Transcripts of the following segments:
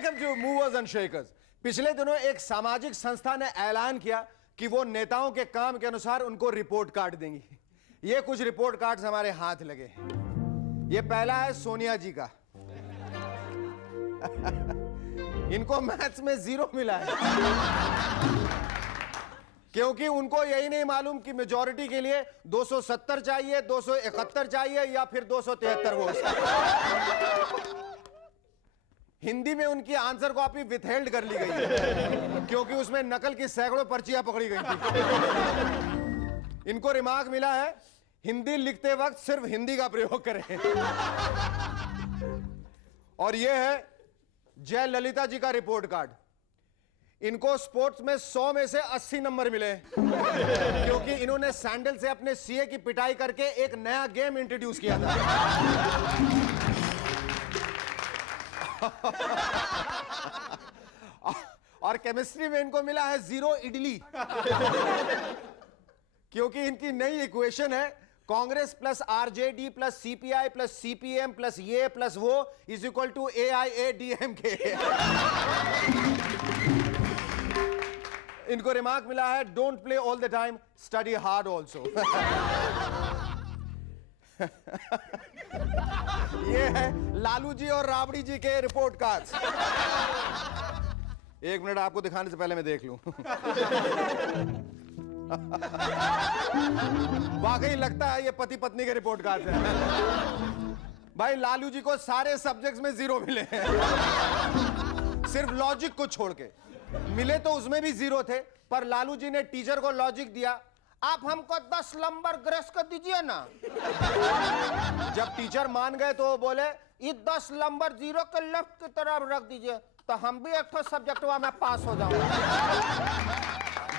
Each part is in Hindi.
Welcome to movers and shakers. पिछले दिनों एक सामाजिक संस्था ने ऐलान किया कि वो नेताओं के काम के अनुसार उनको रिपोर्ट कार्ड देंगी। ये कुछ रिपोर्ट कार्ड्स हमारे हाथ लगे हैं। ये पहला है सोनिया जी का। इनको मैथ्स में 0 मिला है क्योंकि उनको यही नहीं मालूम कि मेजॉरिटी के लिए 270 चाहिए, 271 चाहिए या फिर 273 वोट। हिंदी में उनकी आंसर कॉपी विथहेल्ड कर ली गई है क्योंकि उसमें नकल की सैकड़ों पर्चियां पकड़ी गई थी। इनको रिमार्क मिला है हिंदी लिखते वक्त सिर्फ हिंदी का प्रयोग करें। और यह है जय ललिता जी का रिपोर्ट कार्ड। इनको स्पोर्ट्स में 100 में से 80 नंबर मिले क्योंकि इन्होंने सैंडल से अपने सीए की पिटाई करके एक नया गेम इंट्रोड्यूस किया था। और केमिस्ट्री में इनको मिला है 0 इडली क्योंकि इनकी नई इक्वेशन है Congress plus RJD plus CPI plus CPM plus ये प्लस वो इज इक्वल टू AIADMK। इनको रिमार्क मिला है don't play all the time, study hard also. ये है लालू जी और राबड़ी जी के रिपोर्ट कार्ड्स। एक मिनट, आपको दिखाने से पहले मैं देख लूं। वाकई लगता है ये पति पत्नी के रिपोर्ट कार्ड हैं। भाई लालू जी को सारे सब्जेक्ट्स में 0 मिले हैं, सिर्फ लॉजिक को छोड़ के। मिले तो उसमें भी 0 थे, पर लालू जी ने टीचर को लॉजिक दिया, आप हमको 10 नंबर ग्रेस कर दीजिए ना। जब टीचर मान गए तो वो बोले ये 10 नंबर 0 के लेफ्ट की तरफ रख दीजिए तो हम भी एक सब्जेक्ट में पास हो जाऊंगा।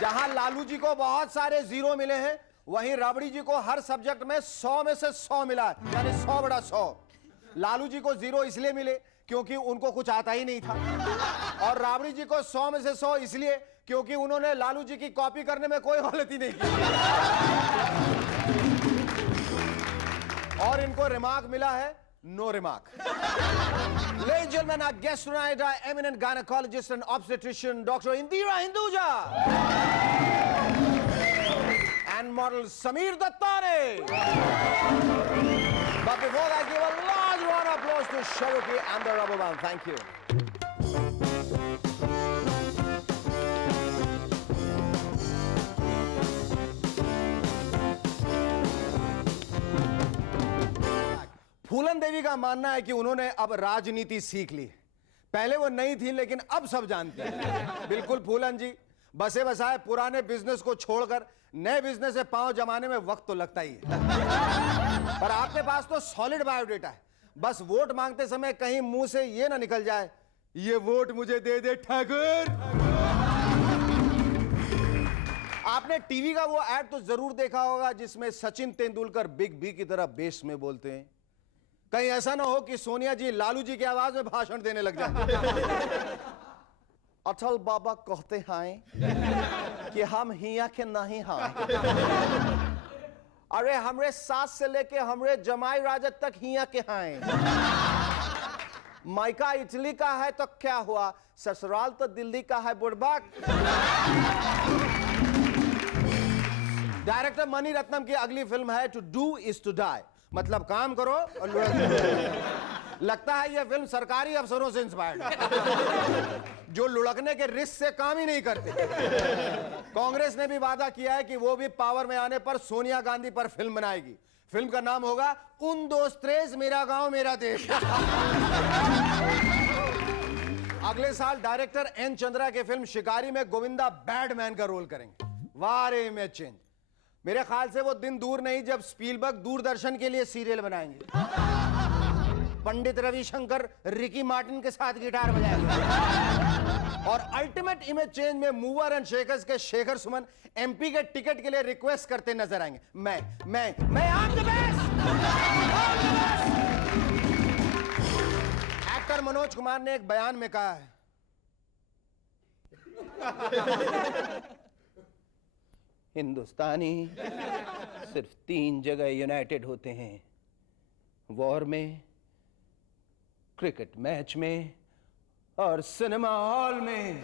जहां लालू जी को बहुत सारे 0 मिले हैं, वहीं राबड़ी जी को हर सब्जेक्ट में 100 में से 100 मिला है, यानी 100 बड़ा 100। लालू जी को 0 इसलिए मिले क्योंकि उनको कुछ आता ही नहीं था, और राबड़ी जी को 100 में से 100 इसलिए क्योंकि उन्होंने लालू जी की कॉपी करने में कोई गलती नहीं की। और इनको रिमार्क मिला है no remark. Ladies and gentlemen, our guest tonight are eminent gynecologist and obstetrician Dr. Indira Hinduja and model Sameer Dattare. But before that, give a large round of applause to Sharuki and the Rubber Band. Thank you. फूलन देवी का मानना है कि उन्होंने अब राजनीति सीख ली। पहले वो नहीं थी लेकिन अब सब जानते हैं। बिल्कुल फूलन जी, बसे बसाए पुराने बिजनेस को छोड़कर नए बिजनेस से पांव जमाने में वक्त तो लगता ही है, पर आपके पास तो सॉलिड बायोडेटा है। बस वोट मांगते समय कहीं मुंह से ये ना निकल जाए ये वोट मुझे दे दे ठाकुर। आपने टीवी का वो ऐड तो जरूर देखा होगा जिसमें सचिन तेंदुलकर बिग बी की तरह बेस में बोलते हैं। कहीं ऐसा ना हो कि सोनिया जी लालू जी की आवाज में भाषण देने लग जाए। अटल बाबा कहते हैं कि हम हिया के नहीं हैं। अरे हमरे सास से लेके हमरे जमाई राजद तक हिया के हैं। मायका इटली का है तो क्या हुआ, ससुराल तो दिल्ली का है बुड़बक। डायरेक्टर मणि रत्नम की अगली फिल्म है to do is to die, मतलब काम करो और लुढ़क। लगता है यह फिल्म सरकारी अफसरों से इंस्पायर्ड है जो लुढ़कने के रिस्क से काम ही नहीं करते। कांग्रेस ने भी वादा किया है कि वो भी पावर में आने पर सोनिया गांधी पर फिल्म बनाएगी। फिल्म का नाम होगा उन दोस्त्रेज मेरा गांव मेरा देश। अगले साल डायरेक्टर एन चंद्रा के फिल्म शिकारी में गोविंदा बैडमैन का रोल करेंगे। वारे में चेंज। मेरे ख्याल से वो दिन दूर नहीं जब स्पीलबर्ग दूरदर्शन के लिए सीरियल बनाएंगे। पंडित रविशंकर रिकी मार्टिन के साथ गिटार बजाएंगे। और अल्टीमेट इमेज चेंज में मूवर एंड शेकर्स के शेखर सुमन एमपी के टिकट के लिए रिक्वेस्ट करते नजर आएंगे। मैं I'm the best! Actor Manoj Kumar ने एक बयान में कहा है हिंदुस्तानी सिर्फ 3 जगह यूनाइटेड होते हैं, वॉर में, क्रिकेट मैच में और सिनेमा हॉल में।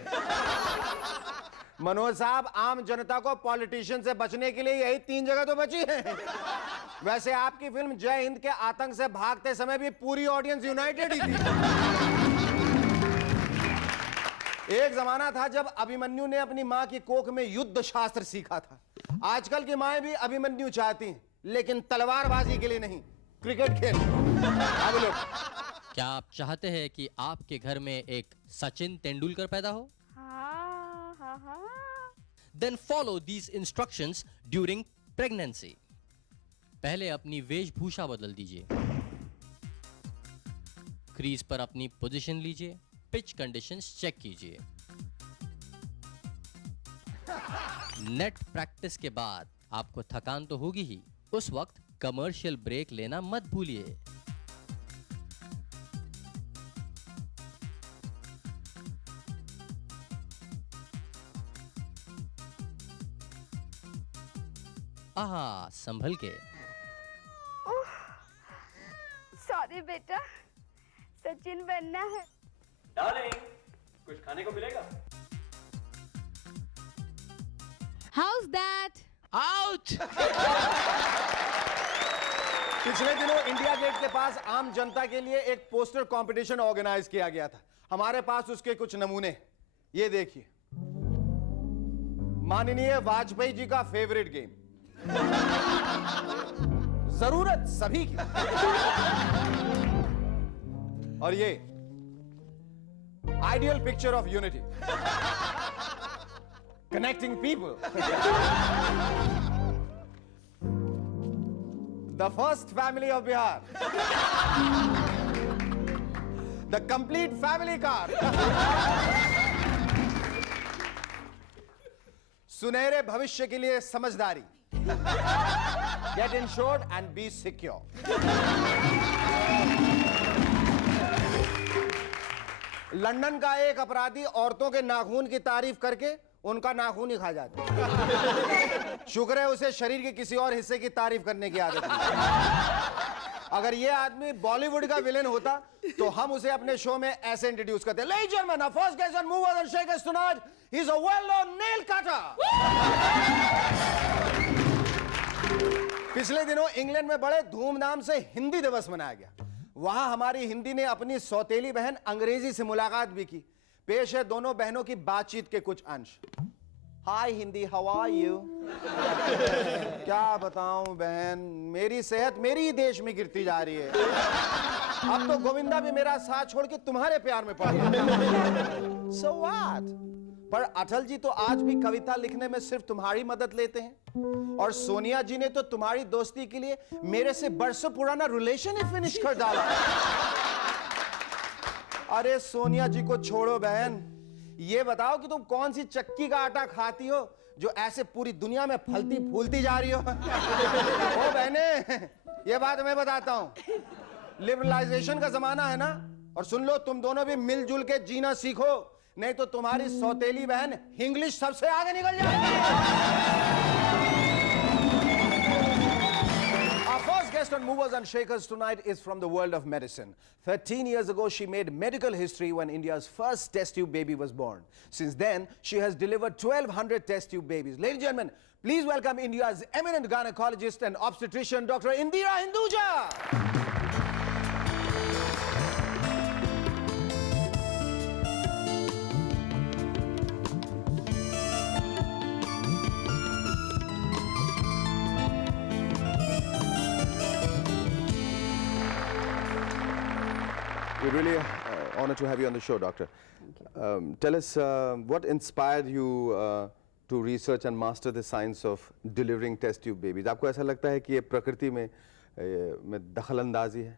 मनोज साहब, आम जनता को पॉलिटिशियन से बचने के लिए यही 3 जगह तो बची है। वैसे आपकी फिल्म जय हिंद के आतंक से भागते समय भी पूरी ऑडियंस यूनाइटेड ही थी। एक जमाना था जब अभिमन्यु ने अपनी मां की कोख में युद्ध शास्त्र सीखा था। आजकल की माएं भी अभिमन्यु चाहती हैं, लेकिन तलवारबाजी के लिए नहीं, क्रिकेट खेल। अब लोग, क्या आप चाहते हैं कि आपके घर में एक सचिन तेंदुलकर पैदा हो? हाँ। Then follow these instructions during pregnancy. पहले अपनी वेशभूषा बदल दीजिए, क्रीज पर अपनी पोजीशन लीजिए, पिच कंडीशंस चेक कीजिए। नेट प्रैक्टिस के बाद आपको थकान तो होगी ही, उस वक्त कमर्शियल ब्रेक लेना मत भूलिए। आहा, संभल के। सॉरी बेटा, सचिन बनना है। डार्लिंग, कुछ खाने को मिलेगा? How's that? आउट! पिछले दिनों इंडिया गेट के पास आम जनता के लिए एक पोस्टर कंपटीशन ऑर्गेनाइज किया गया था। हमारे पास उसके कुछ नमूने, ये देखिए। माननीय वाजपेयी जी का फेवरेट गेम, जरूरत सभी की। और ये ideal picture of unity, connecting people. The first family of Bihar, the complete family car. सुनहरे भविष्य के लिए समझदारी, get insured and be secure. London का एक अपराधी औरतों के नाखून की तारीफ करके उनका नाखून ही खा जाता है। शुक्र है उसे शरीर के किसी और हिस्से की तारीफ करने की आदत नहीं। अगर ये आदमी बॉलीवुड का विलेन होता तो हम उसे अपने शो में ऐसे इंट्रोड्यूस करते, Ladies and gentlemen, our first guest on Movers and Shakers tonight, he's a well-known nail cutter. पिछले दिनों इंग्लैंड में बड़े धूमधाम से हिंदी दिवस मनाया गया। वहां हमारी हिंदी ने अपनी सौतेली बहन अंग्रेजी से मुलाकात भी की। पेश है दोनों बहनों की बातचीत के कुछ अंश। हाय हिंदी, हाउ आर यू? क्या बताऊं बहन, मेरी सेहत मेरी ही देश में गिरती जा रही है। अब तो गोविंदा भी मेरा साथ छोड़ के तुम्हारे प्यार में पड़ गया। So what? पर अटल जी तो आज भी कविता लिखने में सिर्फ तुम्हारी मदद लेते हैं, और सोनिया जी ने तो तुम्हारी दोस्ती के लिए मेरे से बरसों पुराना रिलेशन ही फिनिश कर डाला। अरे सोनिया जी को छोड़ो बहन, ये बताओ कि तुम कौन सी चक्की का आटा खाती हो जो ऐसे पूरी दुनिया में फलती फूलती जा रही हो? ओ बहने, ये बात मैं बताता हूं, लिबरलाइजेशन का जमाना है ना, और सुन लो, तुम दोनों भी मिलजुल के जीना सीखो, नहीं तो तुम्हारी सौतेली बहन इंग्लिश सबसे आगे निकल जाएगी। Our first guest on Movers and Shakers tonight is from the world of medicine. 13 years ago, she made medical history when India's first test tube baby was born. Since then, she has delivered 1,200 test tube babies. Ladies and gentlemen, please welcome India's eminent gynecologist and obstetrician, Dr. Indira Hinduja. We're really honored to have you on the show, Doctor. Tell us what inspired you to research and master the science of delivering test tube babies. आपको ऐसा लगता है कि ये प्रकृति में दखलंदाजी है?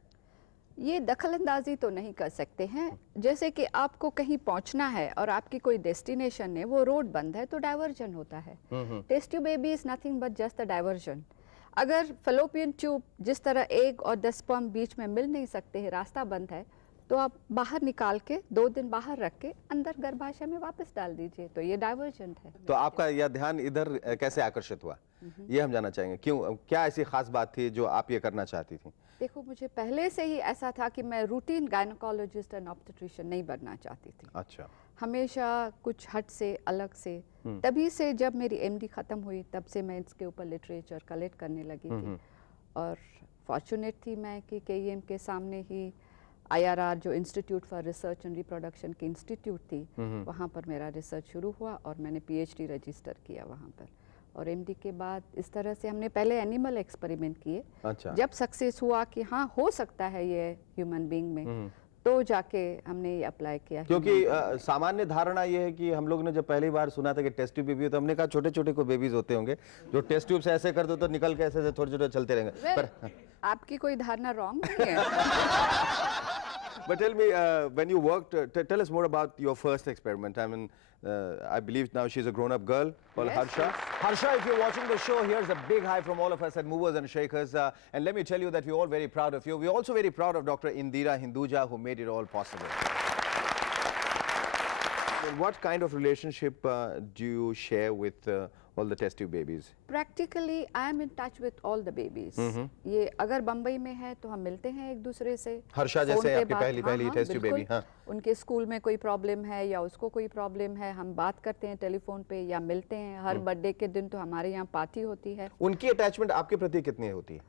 ये दखलंदाजी तो नहीं कर सकते हैं। जैसे कि आपको कहीं पहुंचना है और आपकी कोई डेस्टिनेशन है, वो रोड बंद है तो डाइवर्जन होता है। Test tube baby is nothing but just a diversion. अगर फलोपियन ट्यूब जिस तरह एग और द स्पर्म बीच में मिल नहीं सकते हैं, रास्ता बंद है, तो आप बाहर निकाल के 2 दिन बाहर रख के अंदर गर्भाशय में वापस डाल दीजिए, तो ये डाइवर्जेंट है। तो आपका यह ध्यान इधर कैसे आकर्षित हुआ, ये हम जानना चाहेंगे। क्यों, क्या ऐसी खास बात थी जो आप ये करना चाहती थी? देखो मुझे पहले से ही ऐसा था कि मैं रूटीन गायनोकोलॉजिस्ट एंड ऑब्स्टेट्रिशियन नहीं बनना चाहती थी। अच्छा। हमेशा कुछ हट से अलग से। तभी से जब मेरी एमडी ख़त्म हुई तब से मैं इसके ऊपर लिटरेचर कलेक्ट करने लगी थी। और फॉर्चुनेट थी मैं कि केईएम के सामने ही IRR जो institute for research and reproduction की इंस्टीट्यूट थी, वहाँ पर मेरा रिसर्च शुरू हुआ और मैंने PhD रजिस्टर किया वहाँ पर। और MD के बाद इस तरह से हमने पहले एनिमल एक्सपेरिमेंट किए। अच्छा। जब सक्सेस हुआ कि हाँ हो सकता है ये ह्यूमन बीइंग में, तो जाके हमने ये अप्लाई किया। क्योंकि सामान्य धारणा ये है कि हम लोग ने जब पहली बार सुना था कि टेस्ट ट्यूब बेबी, तो हमने कहा छोटे छोटे को बेबीज होते होंगे जो टेस्ट ट्यूब से ऐसे कर दो तो निकल के ऐसे थोड़े छोटे चलते रहेंगे। पर आपकी कोई धारणा रॉन्ग नहीं है। But tell me, when you worked, tell us more about your first experiment. I mean, I believe now she's a grown-up girl called Yes, Harsha. yes. Harsha, if you're watching the show, here's a big hi from all of us at Movers and Shakers. And let me tell you that we're all very proud of you. We're also very proud of Dr. Indira Hinduja, who made it all possible. What kind of relationship do you share with all the test tube babies? Practically, I am in touch with all the babies. ये अगर बम्बई में है तो हम मिलते हैं एक दूसरे से। हर्षा फोन जैसे पे आपकी बात- पहली हाँ, test tube बिल्कुल। baby, हाँ। उनके स्कूल में कोई प्रॉब्लम है या उसको कोई प्रॉब्लम है, हम बात करते हैं टेलीफोन पे या मिलते हैं। हर बर्थडे के दिन तो हमारे यहाँ पार्टी होती है। उनकी अटैचमेंट आपके प्रति कितनी होती है?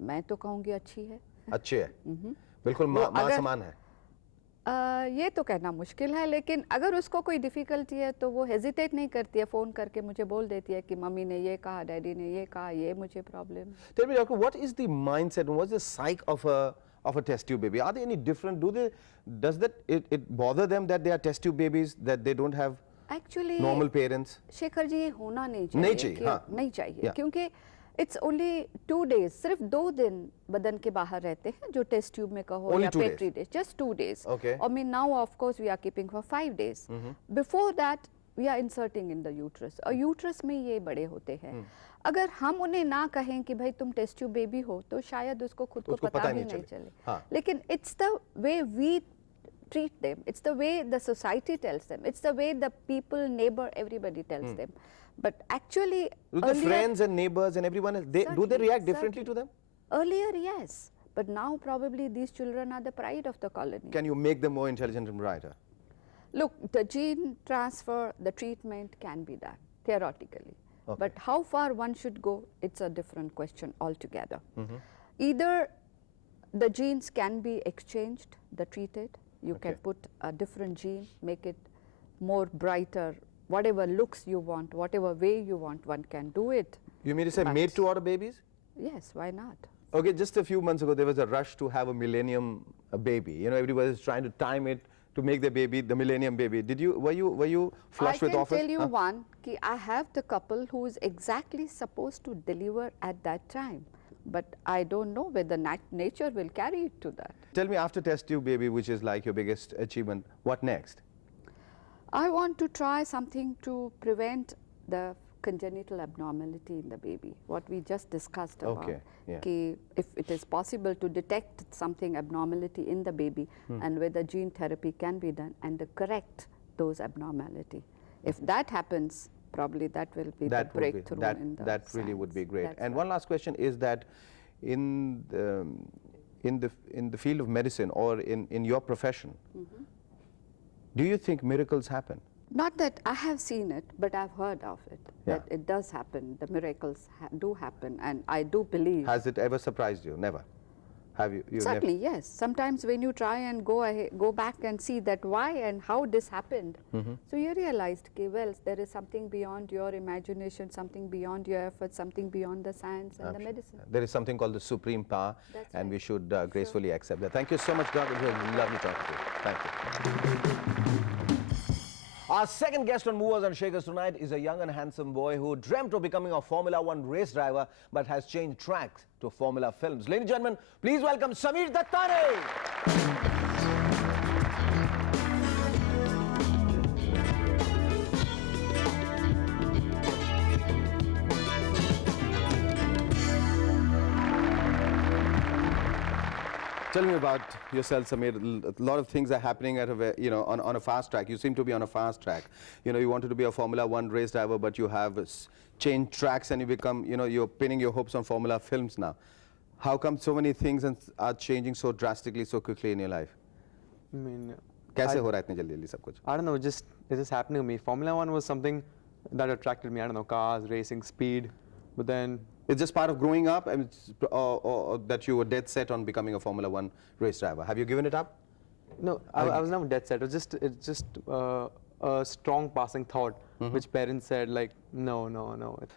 मैं तो कहूँगी अच्छी है। अच्छी है, बिल्कुल माँ अगर- समान है। ये तो कहना मुश्किल है, लेकिन अगर उसको कोई डिफ़िकल्टी है तो वो हेजिटेट नहीं करती है, फ़ोन करके मुझे बोल देती है कि मम्मी ने ये कहा, डैडी ने ये कहा, ये मुझे problem. Tell me, doctor, what is the mindset and what's the psyche of a test tube baby? Are they any different? Does it bother them that they are test tube babies, that they don't have actually normal parents? Shekhar ji ये होना नहीं चाहिए। नहीं चाहिए, कि- हाँ। नहीं चाहिए, Yeah. क्योंकि इट्स ओनली 2 days, सिर्फ 2 दिन बदन के बाहर रहते हैं, जो टेस्ट ट्यूब में कहो Only या 2 days. Petri days, just 2 days. Okay. I mean now of course we are keeping for 5 days. Before that we are inserting in the uterus, और यूट्रस में ये बड़े होते हैं। अगर हम उन्हें ना कहें कि भाई तुम टेस्ट ट्यूब बेबी हो, तो शायद उसको खुद को उसको पता पता ही नहीं नहीं चले। चले। हाँ। लेकिन it's the way we treat them, it's the way the society tells them, it's the way the people, neighbor, everybody tells them. But actually Do the earlier- friends and neighbors and everyone else, do they Certainly, react differently to certainly. them? Earlier, yes, but now probably these children are the pride of the colony. Can you make them more intelligent and brighter? Look, the gene transfer, the treatment can be done theoretically, Okay. but how far one should go, it's a different question altogether. Either the genes can be exchanged, the treated, you can Okay. put a different gene, make it more brighter, whatever looks you want, whatever way you want, one can do it. You mean to say But- made to order babies? Yes, why not? Okay, just a few months ago, there was a rush to have a millennium baby. You know, everybody was trying to time it to make the baby the millennium baby. Were you flush with I offers? can tell you Huh? one, ki I have the couple who is exactly supposed to deliver at that time, but I don't know whether nature will carry it to that. Tell me, after test tube baby, which is like your biggest achievement, what next? I want to try something to prevent the congenital abnormality in the baby, what we just discussed about. Okay, yeah. Ki if it is possible to detect something abnormality in the baby and whether gene therapy can be done and to correct those abnormality. If that happens, probably that will be That the would be, breakthrough that, in the that really would be science. great. That's And right. one last question is that in the field of medicine or in your profession, do you think miracles happen? Not that I have seen it, but I've heard of it, Yeah. that it does happen, the miracles do happen, and I do believe. Has it ever surprised you? Never. Have you? Certainly, yes. Sometimes when you try and go back and see that why and how this happened, so you realized, okay, well, there is something beyond your imagination, something beyond your effort, something beyond the science and the medicine. There is something called the supreme power, That's and we right. should gracefully accept that. Thank you so much, Doc. It was lovely talking to you. Thank you. Our second guest on Movers and Shakers tonight is a young and handsome boy who dreamt of becoming a Formula One race driver but has changed tracks to Formula films. Ladies and gentlemen, please welcome Sameer Dattani. Tell me about yourself, Sameer. A lot of things are happening at on a fast track. You seem to be on a fast track. You know, you wanted to be a Formula One race driver, but you have changed tracks and you become, you're pinning your hopes on Formula films now. How come so many things are changing so drastically, so quickly in your life? I mean, कैसे हो रहा है इतने जल्दी जल्दी सब कुछ? I don't know, it's just happening to me. Formula One was something that attracted me. I don't know, cars, racing, speed. But then It's just part of growing up, and or that you were dead set on becoming a Formula One race driver. Have you given it up? no, I was never dead set. It's just a strong passing thought, which parents said like, no.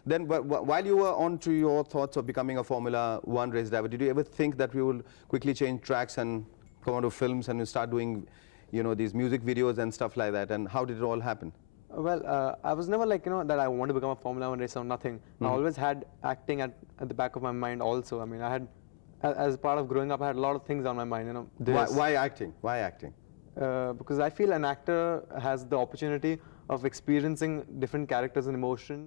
Then, while you were on to your thoughts of becoming a Formula One race driver, did you ever think that we will quickly change tracks and go on to films and you start doing, you know, these music videos and stuff like that? And how did it all happen? Well, I was never like, you know, that I want to become a Formula One racer or nothing. I always had acting at the back of my mind also. I mean, I had, as part of growing up, I had a lot of things on my mind, you know. Why acting? Why acting? Because I feel an actor has the opportunity of experiencing different characters and emotions.